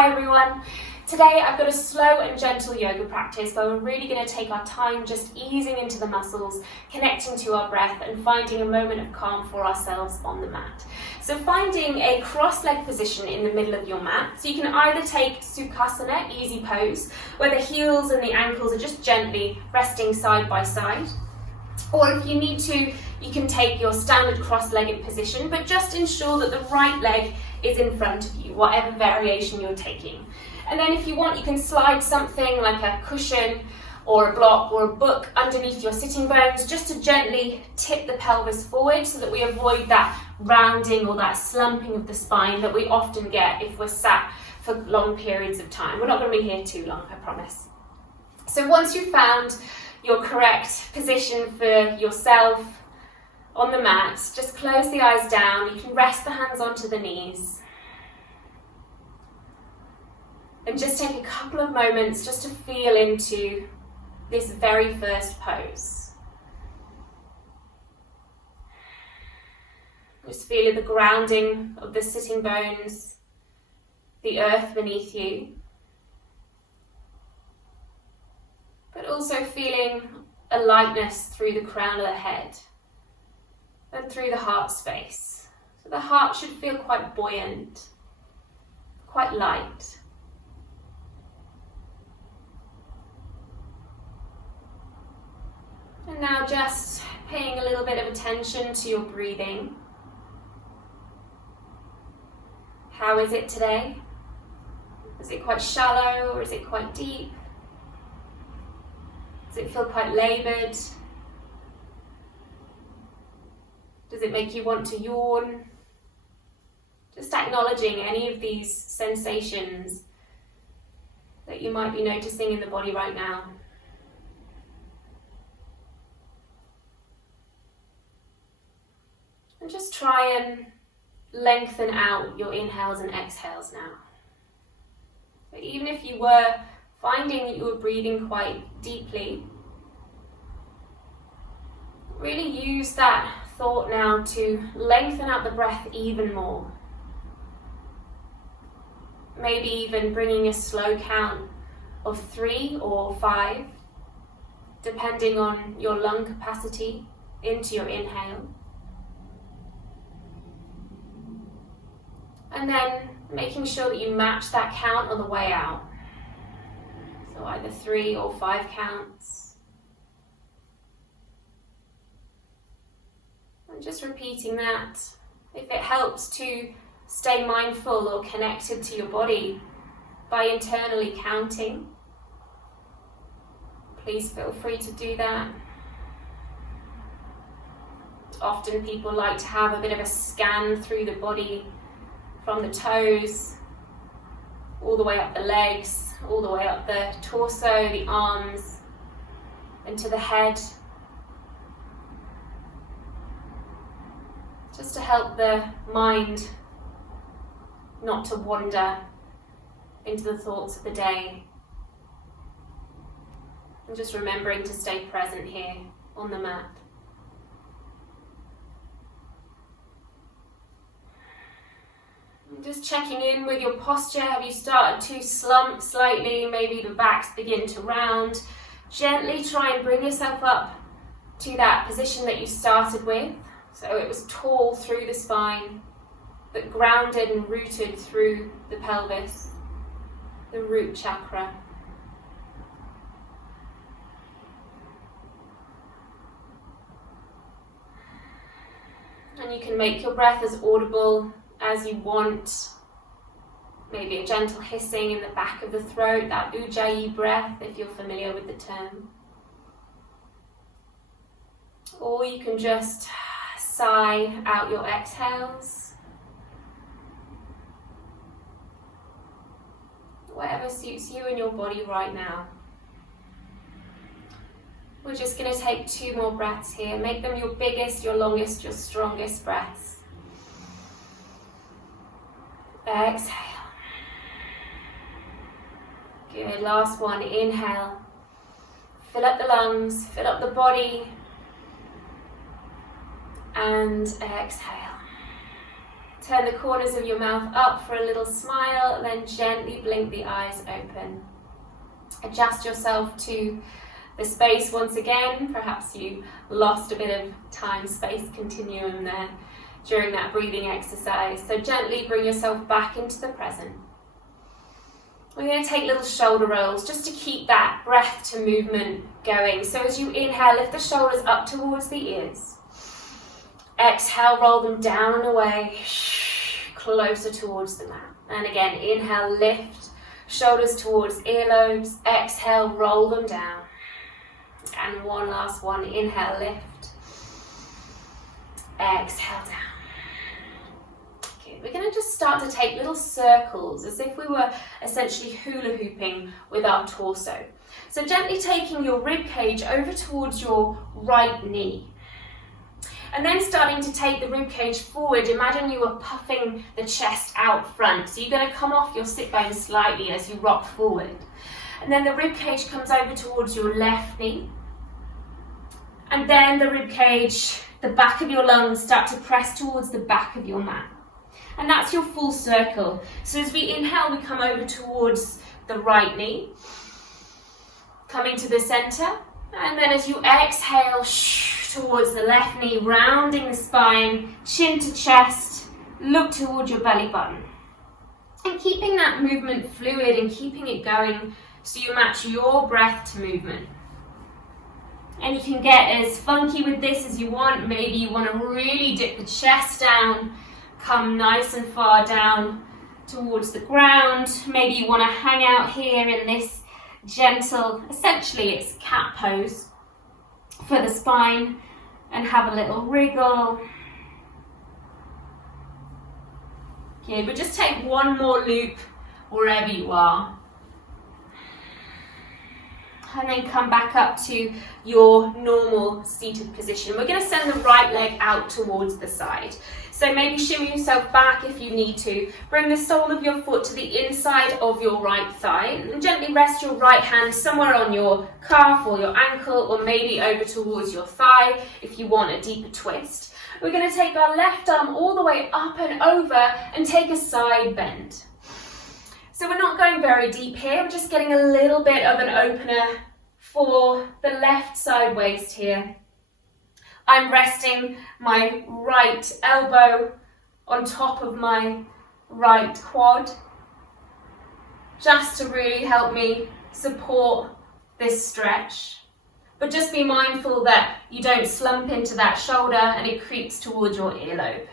Hi everyone. Today I've got a slow and gentle yoga practice where we're really going to take our time just easing into the muscles, connecting to our breath and finding a moment of calm for ourselves on the mat. So finding a cross-legged position in the middle of your mat. So you can either take Sukhasana, easy pose, where the heels and the ankles are just gently resting side by side. Or if you need to, you can take your standard cross-legged position, but just ensure that the right leg is in front of you, whatever variation you're taking. And then if you want, you can slide something like a cushion or a block or a book underneath your sitting bones, just to gently tip the pelvis forward so that we avoid that rounding or that slumping of the spine that we often get if we're sat for long periods of time. We're not going to be here too long, I promise. So once you've found your correct position for yourself on the mat, just close the eyes down. You can rest the hands onto the knees. And just take a couple of moments just to feel into this very first pose. Just feel the grounding of the sitting bones, the earth beneath you. But also feeling a lightness through the crown of the head and through the heart space. So the heart should feel quite buoyant, quite light. And now just paying a little bit of attention to your breathing. How is it today? Is it quite shallow or is it quite deep? Does it feel quite laboured? Does it make you want to yawn? Just acknowledging any of these sensations that you might be noticing in the body right now. And just try and lengthen out your inhales and exhales now. So even if you were finding that you were breathing quite deeply, really use that thought now to lengthen out the breath even more. Maybe even bringing a slow count of 3 or 5, depending on your lung capacity, into your inhale. And then making sure that you match that count on the way out. So either 3 or 5 counts. And just repeating that. If it helps to stay mindful or connected to your body by internally counting, please feel free to do that. Often people like to have a bit of a scan through the body, from the toes, all the way up the legs, all the way up the torso, the arms, and to the head. Just to help the mind not to wander into the thoughts of the day. And just remembering to stay present here on the mat. Just checking in with your posture. Have you started to slump slightly? Maybe the backs begin to round. Gently try and bring yourself up to that position that you started with. So it was tall through the spine, but grounded and rooted through the pelvis, the root chakra. And you can make your breath as audible as you want. Maybe a gentle hissing in the back of the throat, that Ujjayi breath, if you're familiar with the term. Or you can just sigh out your exhales. Whatever suits you and your body right now. We're just going to take 2 more breaths here. Make them your biggest, your longest, your strongest breaths. Exhale. Good, last one, inhale. Fill up the lungs, fill up the body. And exhale. Turn the corners of your mouth up for a little smile, then gently blink the eyes open. Adjust yourself to the space once again. Perhaps you lost a bit of time-space continuum there during that breathing exercise. So gently bring yourself back into the present. We're going to take little shoulder rolls just to keep that breath to movement going. So as you inhale, lift the shoulders up towards the ears. Exhale, roll them down and away, closer towards the mat. And again, inhale, lift, shoulders towards earlobes. Exhale, roll them down. And one last one, inhale, lift. Exhale, down. We're going to just start to take little circles as if we were essentially hula hooping with our torso. So gently taking your rib cage over towards your right knee. And then starting to take the rib cage forward. Imagine you were puffing the chest out front. So you're going to come off your sit bones slightly as you rock forward. And then the rib cage comes over towards your left knee. And then the rib cage, the back of your lungs start to press towards the back of your mat. And that's your full circle. So as we inhale, we come over towards the right knee, coming to the center. And then as you exhale, towards the left knee, rounding the spine, chin to chest, look towards your belly button. And keeping that movement fluid and keeping it going so you match your breath to movement. And you can get as funky with this as you want. Maybe you want to really dip the chest down, come nice and far down towards the ground. Maybe you want to hang out here in this gentle, essentially it's cat pose for the spine, and have a little wriggle. Okay, but just take one more loop wherever you are. And then come back up to your normal seated position. We're going to send the right leg out towards the side. So maybe shimmy yourself back if you need to. Bring the sole of your foot to the inside of your right thigh. And gently rest your right hand somewhere on your calf or your ankle, or maybe over towards your thigh if you want a deeper twist. We're going to take our left arm all the way up and over and take a side bend. So we're not going very deep here, we're just getting a little bit of an opener for the left side waist here. I'm resting my right elbow on top of my right quad, just to really help me support this stretch. But just be mindful that you don't slump into that shoulder and it creeps towards your earlobe.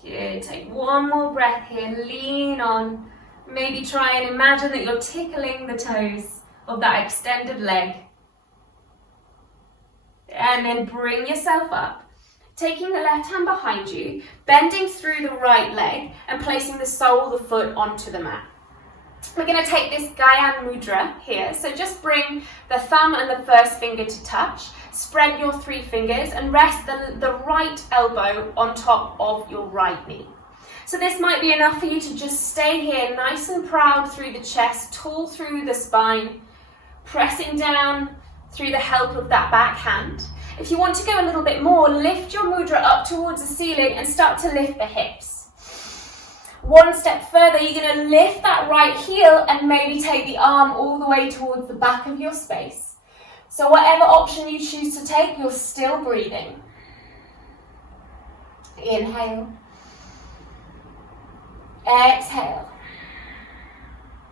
Good, take one more breath here, lean on. Maybe try and imagine that you're tickling the toes of that extended leg. And then bring yourself up, taking the left hand behind you, bending through the right leg and placing the sole of the foot onto the mat. We're going to take this Gyan Mudra here, so just bring the thumb and the first finger to touch, spread your 3 fingers and rest the right elbow on top of your right knee. So this might be enough for you to just stay here nice and proud through the chest, tall through the spine, pressing down through the help of that back hand. If you want to go a little bit more, lift your mudra up towards the ceiling and start to lift the hips. One step further, you're going to lift that right heel and maybe take the arm all the way towards the back of your space. So whatever option you choose to take, you're still breathing. Inhale. Exhale.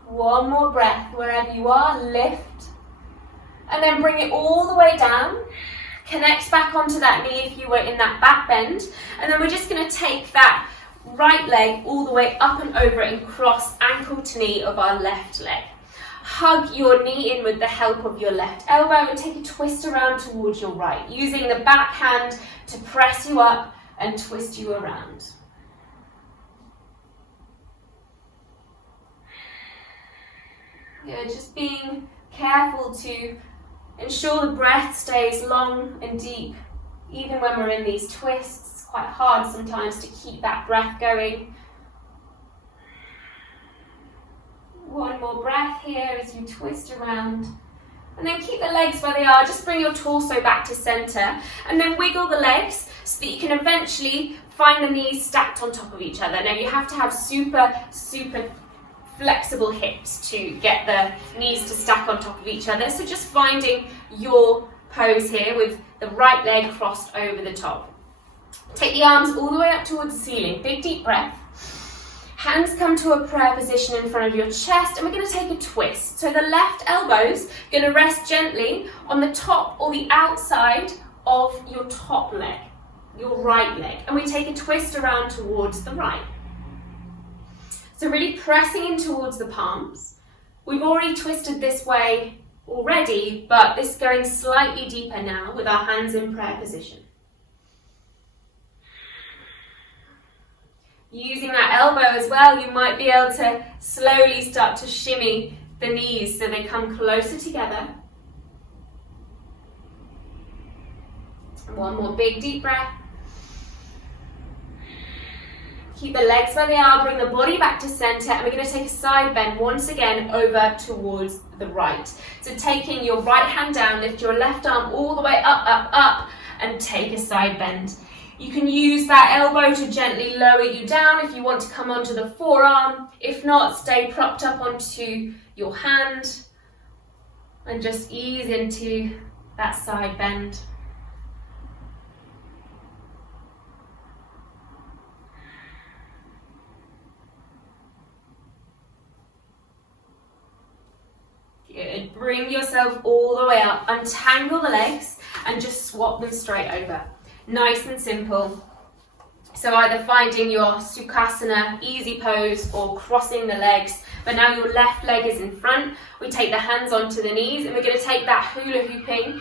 One more breath wherever you are, lift. And then bring it all the way down. Connect back onto that knee if you were in that back bend. And then we're just going to take that right leg all the way up and over and cross ankle to knee of our left leg. Hug your knee in with the help of your left elbow and take a twist around towards your right, using the back hand to press you up and twist you around. Yeah, just being careful to ensure the breath stays long and deep, even when we're in these twists. It's quite hard sometimes to keep that breath going. One more breath here as you twist around. And then keep the legs where they are. Just bring your torso back to center. And then wiggle the legs so that you can eventually find the knees stacked on top of each other. Now you have to have super flexible hips to get the knees to stack on top of each other. So just finding your pose here with the right leg crossed over the top. Take the arms all the way up towards the ceiling. Big deep breath. Hands come to a prayer position in front of your chest, and we're going to take a twist. So the left elbow's going to rest gently on the top or the outside of your top leg, your right leg. And we take a twist around towards the right. So really pressing in towards the palms. We've already twisted this way already, but this is going slightly deeper now with our hands in prayer position. Using that elbow as well, you might be able to slowly start to shimmy the knees so they come closer together. One more big deep breath. Keep the legs where they are, bring the body back to center, and we're going to take a side bend once again over towards the right. So taking your right hand down, lift your left arm all the way up, and take a side bend. You can use that elbow to gently lower you down if you want to come onto the forearm. If not, stay propped up onto your hand and just ease into that side bend. Good. Bring yourself all the way up, untangle the legs and just swap them straight over. Nice and simple. So either finding your Sukhasana, easy pose, or crossing the legs. But now your left leg is in front. We take the hands onto the knees and we're going to take that hula hooping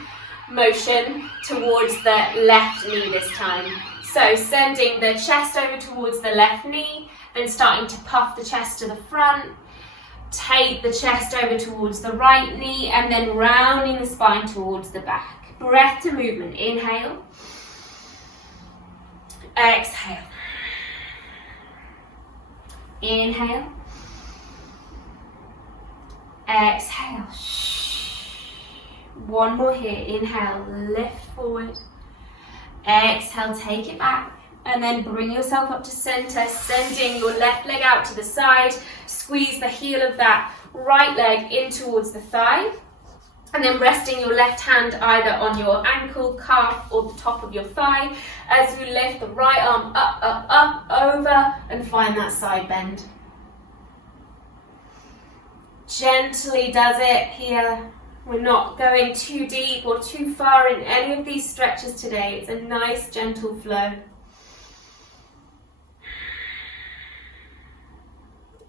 motion towards the left knee this time. So sending the chest over towards the left knee, then starting to puff the chest to the front. Take the chest over towards the right knee and then rounding the spine towards the back. Breath to movement. Inhale. Exhale. Inhale. Exhale. One more here. Inhale, lift forward. Exhale, take it back. And then bring yourself up to center, sending your left leg out to the side. Squeeze the heel of that right leg in towards the thigh. And then resting your left hand either on your ankle, calf, or the top of your thigh as you lift the right arm up, over, and find that side bend. Gently does it here. We're not going too deep or too far in any of these stretches today. It's a nice, gentle flow.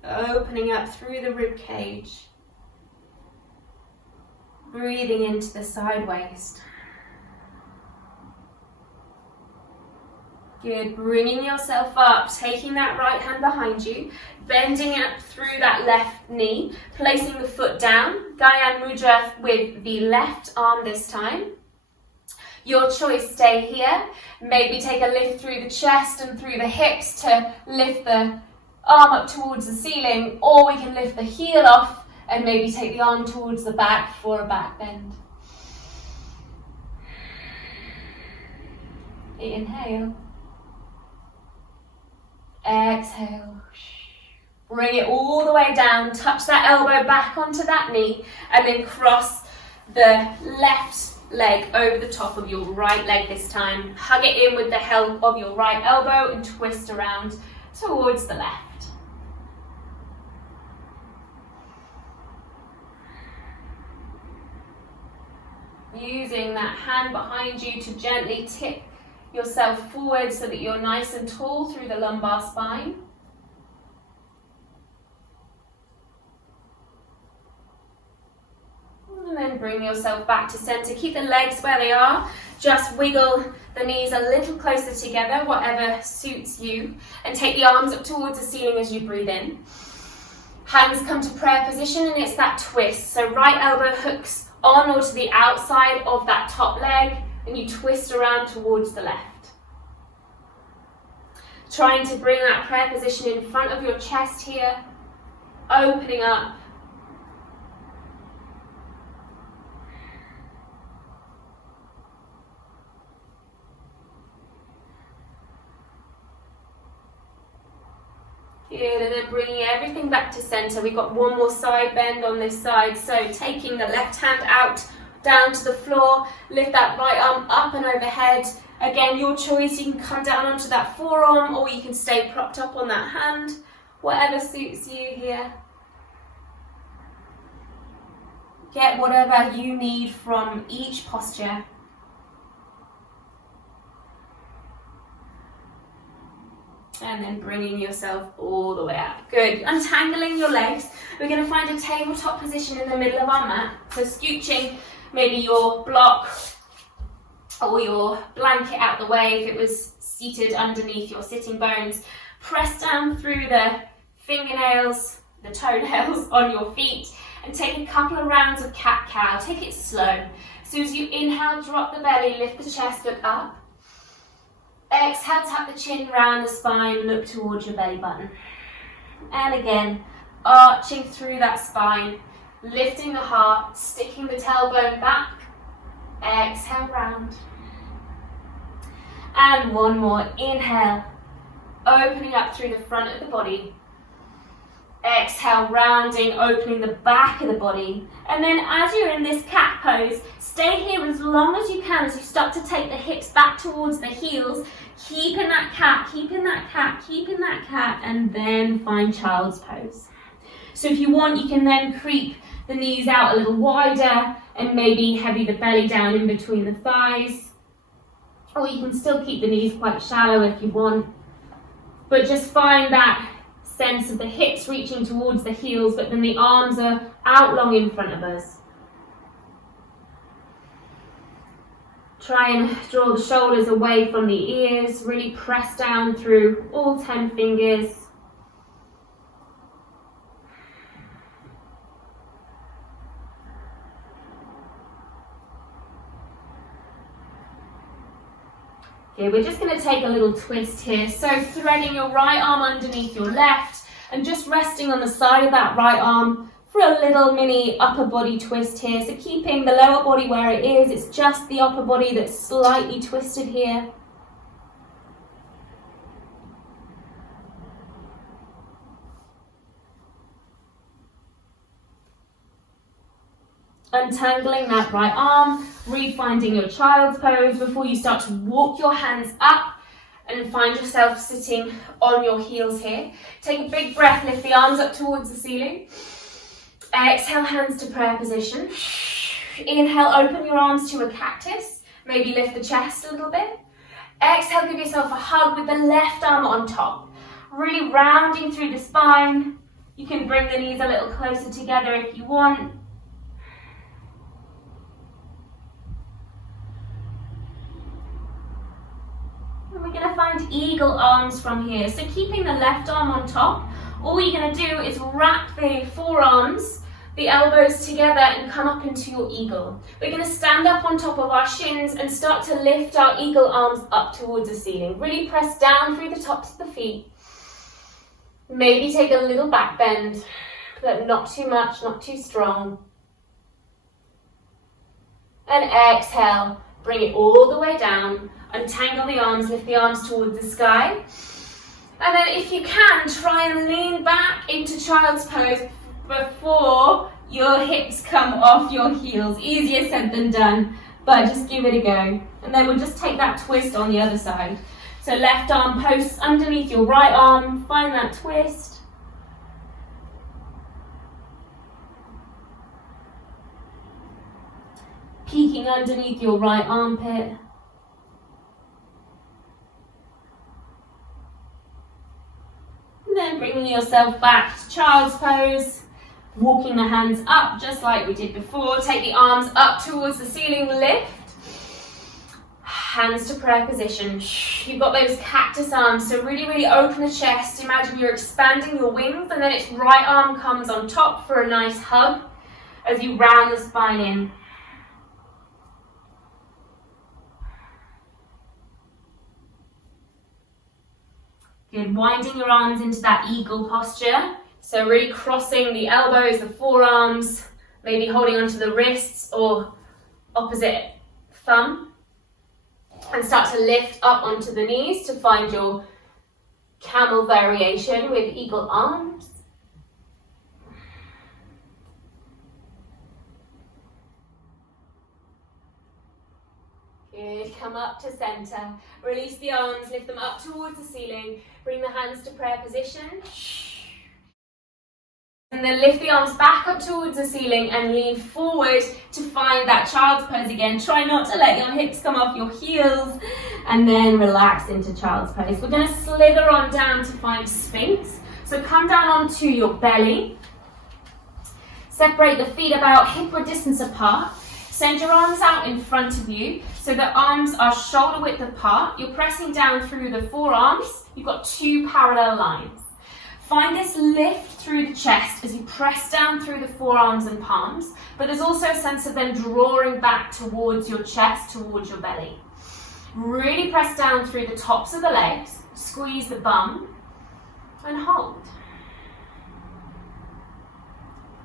Opening up through the rib cage. Breathing into the side waist. Good, bringing yourself up, taking that right hand behind you, bending up through that left knee, placing the foot down, Gyan Mudra with the left arm this time. Your choice, stay here. Maybe take a lift through the chest and through the hips to lift the arm up towards the ceiling, or we can lift the heel off and maybe take the arm towards the back for a back bend. Inhale. Exhale. Bring it all the way down, touch that elbow back onto that knee, and then cross the left leg over the top of your right leg this time. Hug it in with the help of your right elbow and twist around towards the left. Using that hand behind you to gently tip yourself forward so that you're nice and tall through the lumbar spine. And then bring yourself back to center. Keep the legs where they are. Just wiggle the knees a little closer together, whatever suits you. And take the arms up towards the ceiling as you breathe in. Hands come to prayer position and it's that twist. So right elbow hooks on or to the outside of that top leg and you twist around towards the left. Trying to bring that prayer position in front of your chest here, opening up. Good, and then bringing everything back to center. We've got one more side bend on this side. So taking the left hand out, down to the floor, lift that right arm up and overhead. Again, your choice, you can come down onto that forearm or you can stay propped up on that hand, whatever suits you here. Get whatever you need from each posture. And then bringing yourself all the way out. Good. Untangling your legs. We're going to find a tabletop position in the middle of our mat. So scooching maybe your block or your blanket out the way if it was seated underneath your sitting bones. Press down through the fingernails, the toenails on your feet, and take a couple of rounds of cat-cow. Take it slow. So as you inhale, drop the belly, lift the chest, look up. Exhale, tuck the chin round the spine, look towards your belly button. And again, arching through that spine, lifting the heart, sticking the tailbone back. Exhale, round. And one more, inhale, opening up through the front of the body. Exhale, rounding, opening the back of the body. And then as you're in this cat pose, stay here as long as you can as you start to take the hips back towards the heels. Keep in that cat, keep in that cat, keep in that cat, and then find child's pose. So if you want, you can then creep the knees out a little wider and maybe heavy the belly down in between the thighs. Or you can still keep the knees quite shallow if you want. But just find that sense of the hips reaching towards the heels, but then the arms are out long in front of us. Try and draw the shoulders away from the ears, really press down through all 10 fingers. Okay, we're just going to take a little twist here. So threading your right arm underneath your left and just resting on the side of that right arm for a little mini upper body twist here. So keeping the lower body where it is, it's just the upper body that's slightly twisted here. Untangling that right arm, refinding your child's pose before you start to walk your hands up and find yourself sitting on your heels here. Take a big breath, lift the arms up towards the ceiling. Exhale, hands to prayer position. Inhale, open your arms to a cactus. Maybe lift the chest a little bit. Exhale, give yourself a hug with the left arm on top. Really rounding through the spine. You can bring the knees a little closer together if you want. And we're going to find eagle arms from here. So keeping the left arm on top, all you're going to do is wrap the forearms, the elbows together and come up into your eagle. We're going to stand up on top of our shins and start to lift our eagle arms up towards the ceiling. Really press down through the tops of the feet. Maybe take a little back bend, but not too much, not too strong. And exhale, bring it all the way down. Untangle the arms, lift the arms towards the sky. And then if you can, try and lean back into child's pose before your hips come off your heels. Easier said than done, but just give it a go. And then we'll just take that twist on the other side. So left arm posts underneath your right arm, find that twist. Peeking underneath your right armpit. Then bringing yourself back to child's pose, walking the hands up just like we did before. Take the arms up towards the ceiling, lift. Hands to prayer position. You've got those cactus arms, so really, really open the chest. Imagine you're expanding your wings and then its right arm comes on top for a nice hug as you round the spine in. Good, winding your arms into that eagle posture. So really crossing the elbows, the forearms, maybe holding onto the wrists or opposite thumb. And start to lift up onto the knees to find your camel variation with eagle arms. Good, come up to center. Release the arms, lift them up towards the ceiling. Bring the hands to prayer position. And then lift the arms back up towards the ceiling and lean forward to find that child's pose again. Try not to let your hips come off your heels, and then relax into child's pose. We're going to slither on down to find Sphinx. So come down onto your belly. Separate the feet about hip-width distance apart. Send your arms out in front of you so the arms are shoulder width apart. You're pressing down through the forearms. You've got two parallel lines. Find this lift through the chest as you press down through the forearms and palms, but there's also a sense of them drawing back towards your chest, towards your belly. Really press down through the tops of the legs, squeeze the bum, and hold.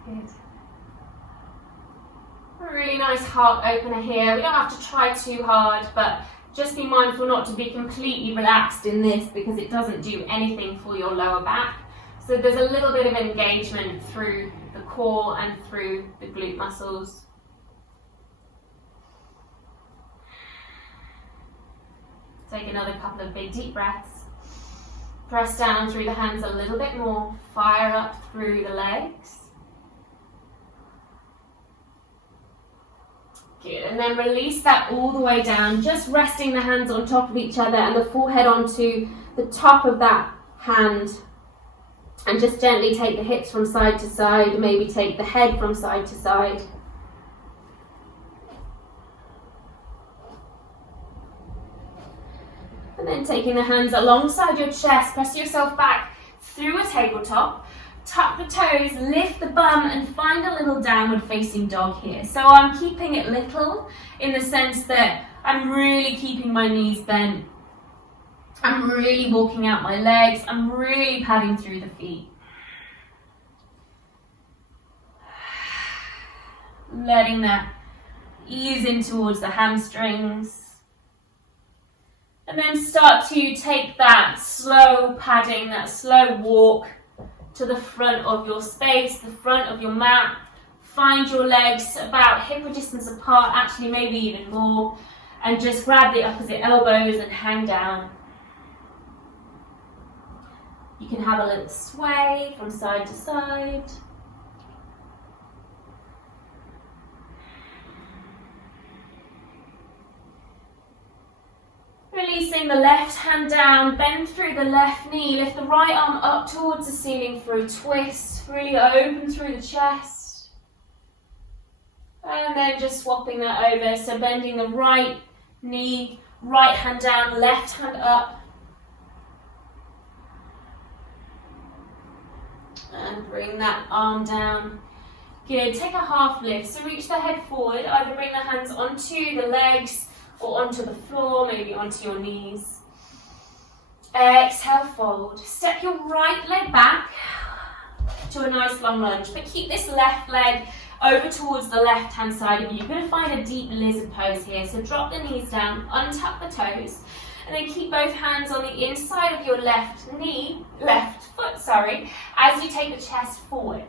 Good. A really nice heart opener here. We don't have to try too hard, but just be mindful not to be completely relaxed in this because it doesn't do anything for your lower back. So there's a little bit of engagement through the core and through the glute muscles. Take another couple of big deep breaths. Press down through the hands a little bit more. Fire up through the legs. Good, and then release that all the way down, just resting the hands on top of each other and the forehead onto the top of that hand. And just gently take the hips from side to side, maybe take the head from side to side. And then taking the hands alongside your chest, press yourself back through a tabletop. Tuck the toes, lift the bum, and find a little downward facing dog here. So I'm keeping it little in the sense that I'm really keeping my knees bent. I'm really walking out my legs. I'm really padding through the feet. Letting that ease in towards the hamstrings. And then start to take that slow padding, that slow walk to the front of your space, the front of your mat. Find your legs about hip distance apart, actually maybe even more, and just grab the opposite elbows and hang down. You can have a little sway from side to side. Releasing the left hand down, bend through the left knee, lift the right arm up towards the ceiling for a twist, really open through the chest. And then just swapping that over, so bending the right knee, right hand down, left hand up. And bring that arm down. Good, take a half lift, so reach the head forward, either bring the hands onto the legs or onto the floor, maybe onto your knees. Exhale, fold. Step your right leg back to a nice long lunge, but keep this left leg over towards the left hand side of you. You're going to find a deep lizard pose here, so drop the knees down, untuck the toes, and then keep both hands on the inside of your left foot, as you take the chest forward.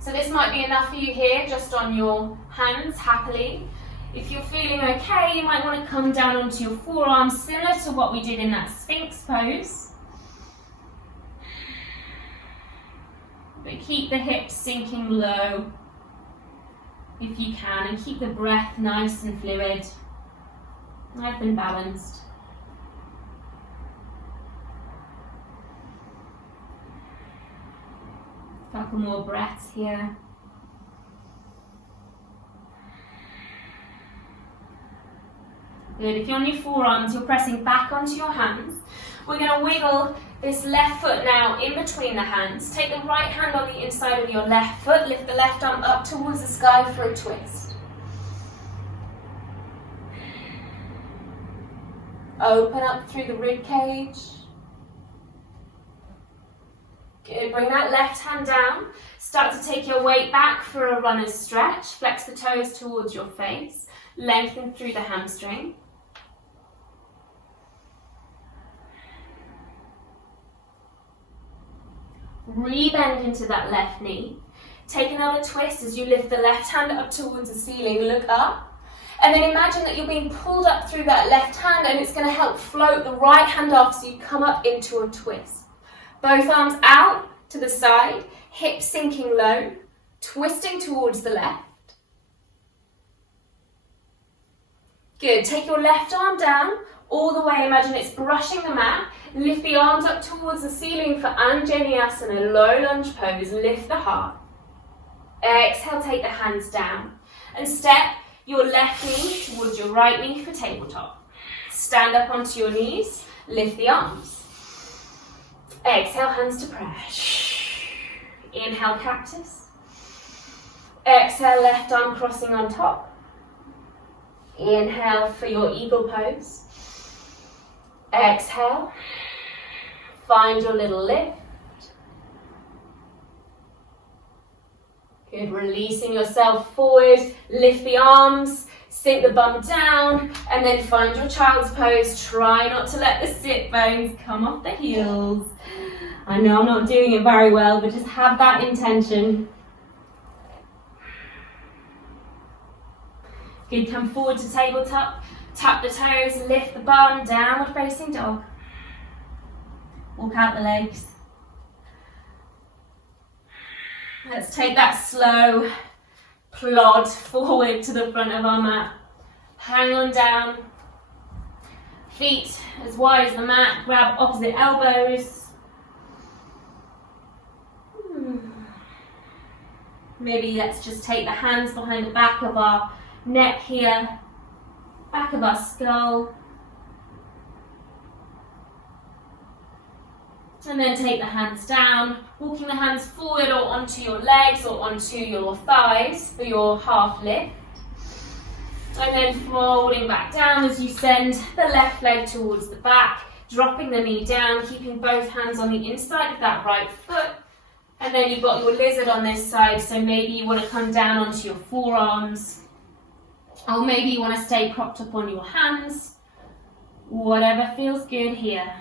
So this might be enough for you here, just on your hands, happily. If you're feeling okay, you might want to come down onto your forearms, similar to what we did in that Sphinx pose. But keep the hips sinking low, if you can, and keep the breath nice and fluid, nice and balanced. A couple more breaths here. Good. If you're on your forearms, you're pressing back onto your hands. We're going to wiggle this left foot now in between the hands. Take the right hand on the inside of your left foot. Lift the left arm up towards the sky for a twist. Open up through the rib cage. Good. Bring that left hand down. Start to take your weight back for a runner's stretch. Flex the toes towards your face. Lengthen through the hamstring. Rebend into that left knee. Take another twist as you lift the left hand up towards the ceiling, look up. And then imagine that you're being pulled up through that left hand, and it's going to help float the right hand off so you come up into a twist. Both arms out to the side, hips sinking low, twisting towards the left. Good, take your left arm down, all the way, imagine it's brushing the mat. Lift the arms up towards the ceiling for Anjaneyasana, low lunge pose, lift the heart. Exhale, take the hands down. And step your left knee towards your right knee for tabletop. Stand up onto your knees, lift the arms. Exhale, hands to prayer. Inhale, cactus. Exhale, left arm crossing on top. Inhale for your eagle pose. Exhale. Find your little lift. Good, releasing yourself forward. Lift the arms, sink the bum down, and then find your child's pose. Try not to let the sit bones come off the heels. I know I'm not doing it very well, but just have that intention. Good, come forward to tabletop, tap the toes, lift the bum, downward facing dog. Walk out the legs. Let's take that slow plod forward to the front of our mat. Hang on down. Feet as wide as the mat, grab opposite elbows. Maybe let's just take the hands behind the back of our neck here, back of our skull. And then take the hands down, walking the hands forward or onto your legs or onto your thighs for your half lift. And then folding back down as you send the left leg towards the back, dropping the knee down, keeping both hands on the inside of that right foot. And then you've got your lizard on this side, so maybe you want to come down onto your forearms. Or maybe you want to stay propped up on your hands. Whatever feels good here.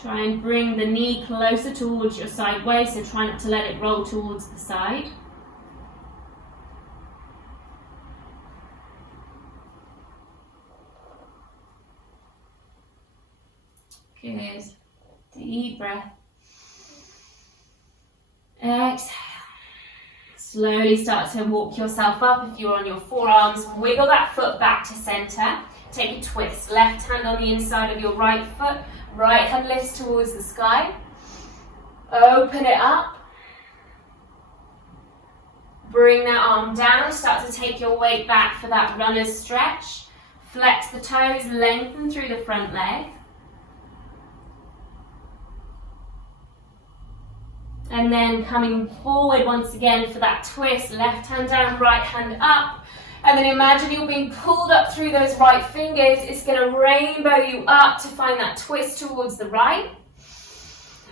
Try and bring the knee closer towards your side waist, so try not to let it roll towards the side. Good. Deep breath. Exhale. Slowly start to walk yourself up. If you're on your forearms, wiggle that foot back to center. Take a twist. Left hand on the inside of your right foot. Right hand lifts towards the sky. Open it up. Bring that arm down. Start to take your weight back for that runner's stretch. Flex the toes, lengthen through the front leg. And then coming forward once again for that twist. Left hand down, right hand up. And then imagine you're being pulled up through those right fingers. It's going to rainbow you up to find that twist towards the right.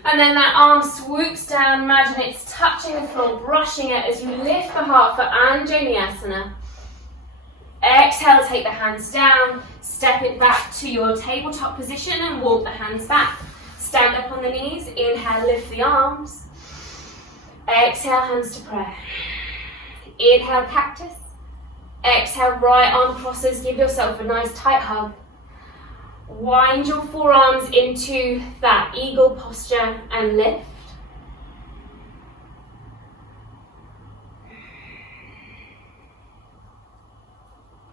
And then that arm swoops down. Imagine it's touching the floor, brushing it as you lift the heart for Anjaneyasana. Exhale, take the hands down. Step it back to your tabletop position and walk the hands back. Stand up on the knees. Inhale, lift the arms. Exhale, hands to prayer. Inhale, cactus. Exhale, right arm crosses. Give yourself a nice tight hug. Wind your forearms into that eagle posture and lift.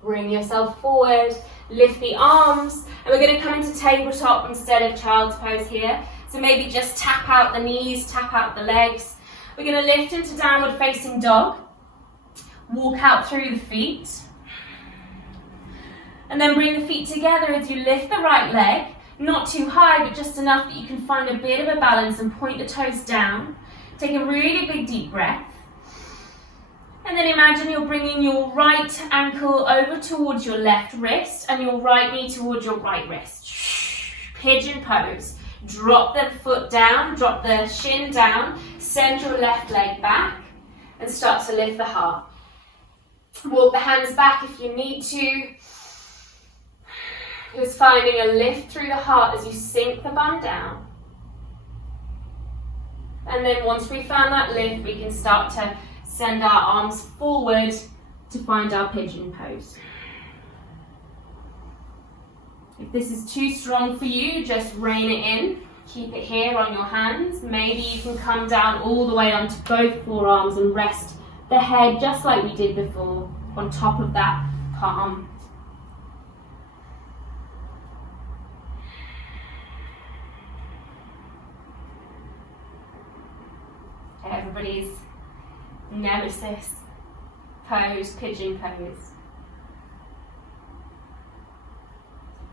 Bring yourself forward. Lift the arms. And we're going to come into tabletop instead of child's pose here. So maybe just tap out the knees, tap out the legs. We're going to lift into downward facing dog. Walk out through the feet. And then bring the feet together as you lift the right leg. Not too high, but just enough that you can find a bit of a balance and point the toes down. Take a really big deep breath. And then imagine you're bringing your right ankle over towards your left wrist and your right knee towards your right wrist. Pigeon pose. Drop the foot down, drop the shin down, send your left leg back and start to lift the heart. Walk the hands back if you need to. Just finding a lift through the heart as you sink the bum down. And then once we've found that lift, we can start to send our arms forward to find our pigeon pose. If this is too strong for you, just rein it in. Keep it here on your hands. Maybe you can come down all the way onto both forearms and rest the head just like we did before on top of that palm. Everybody's nemesis pose, pigeon pose.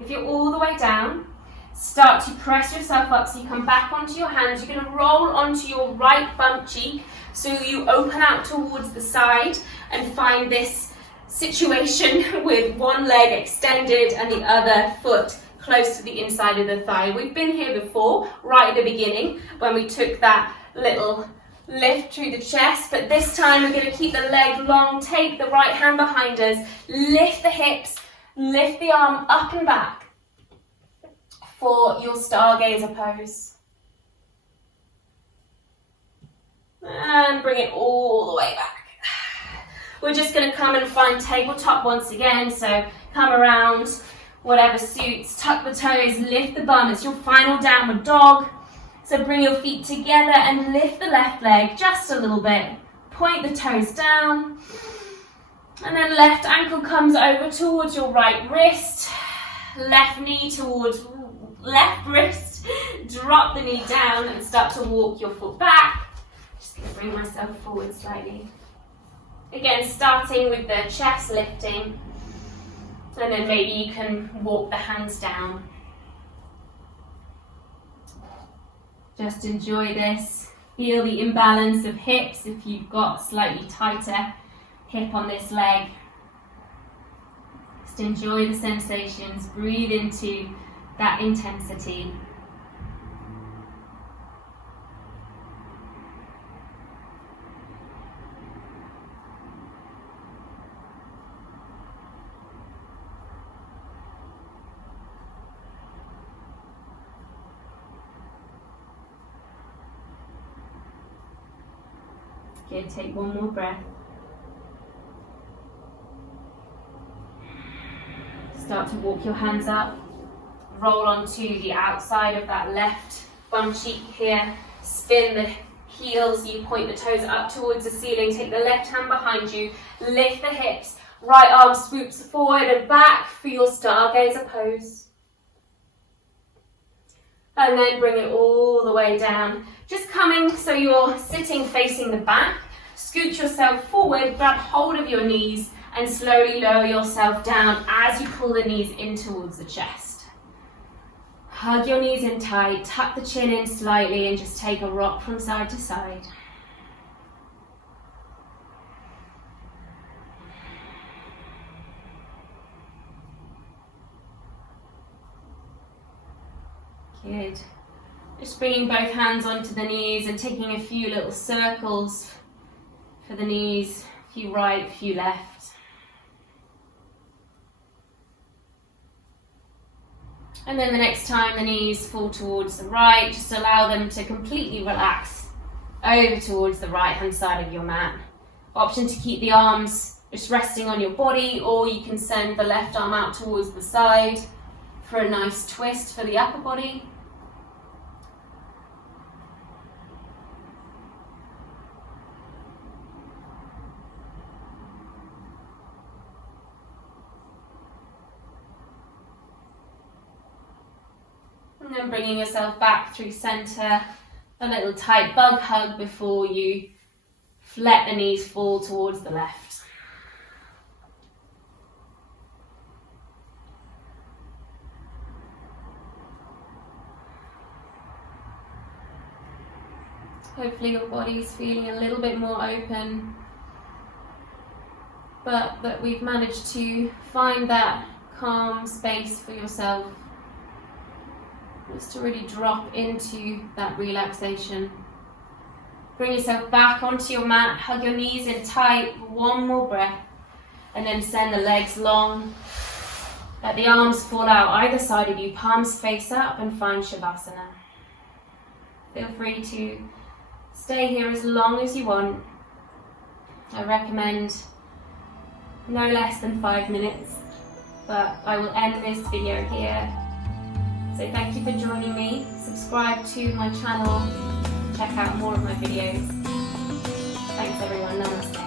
If you're all the way down, start to press yourself up so you come back onto your hands. You're going to roll onto your right bump cheek so you open out towards the side and find this situation with one leg extended and the other foot close to the inside of the thigh. We've been here before, right at the beginning, when we took that little lift through the chest, but this time we're going to keep the leg long, take the right hand behind us, lift the hips, lift the arm up and back for your stargazer pose. And bring it all the way back. We're just going to come and find tabletop once again, so come around, whatever suits, tuck the toes, lift the bum, it's your final downward dog. So bring your feet together and lift the left leg just a little bit. Point the toes down. And then left ankle comes over towards your right wrist. Left knee towards left wrist. Drop the knee down and start to walk your foot back. Just going to bring myself forward slightly. Again, starting with the chest lifting. And then maybe you can walk the hands down. Just enjoy this. Feel the imbalance of hips if you've got slightly tighter hip on this leg. Just enjoy the sensations. Breathe into that intensity. Good, take one more breath. Start to walk your hands up. Roll onto the outside of that left bum cheek here. Spin the heels, you point the toes up towards the ceiling. Take the left hand behind you. Lift the hips. Right arm swoops forward and back for your stargazer pose. And then bring it all the way down. Just coming so you're sitting facing the back. Scoot yourself forward, grab hold of your knees and slowly lower yourself down as you pull the knees in towards the chest. Hug your knees in tight, tuck the chin in slightly and just take a rock from side to side. Good. Just bringing both hands onto the knees and taking a few little circles for the knees, a few right, a few left. And then the next time the knees fall towards the right, just allow them to completely relax over towards the right hand side of your mat. Option to keep the arms just resting on your body, or you can send the left arm out towards the side for a nice twist for the upper body. And then bringing yourself back through center, a little tight bug hug before you let the knees fall towards the left. Hopefully your body's feeling a little bit more open, but that we've managed to find that calm space for yourself. Just to really drop into that relaxation. Bring yourself back onto your mat, hug your knees in tight, one more breath, and then send the legs long Let the arms fall out either side of you, palms face up, and find Shavasana. Feel free to stay here as long as you want. I recommend no less than 5 minutes, but I will end this video here. So thank you for joining me. Subscribe to my channel, check out more of my videos. Thanks everyone, namaste.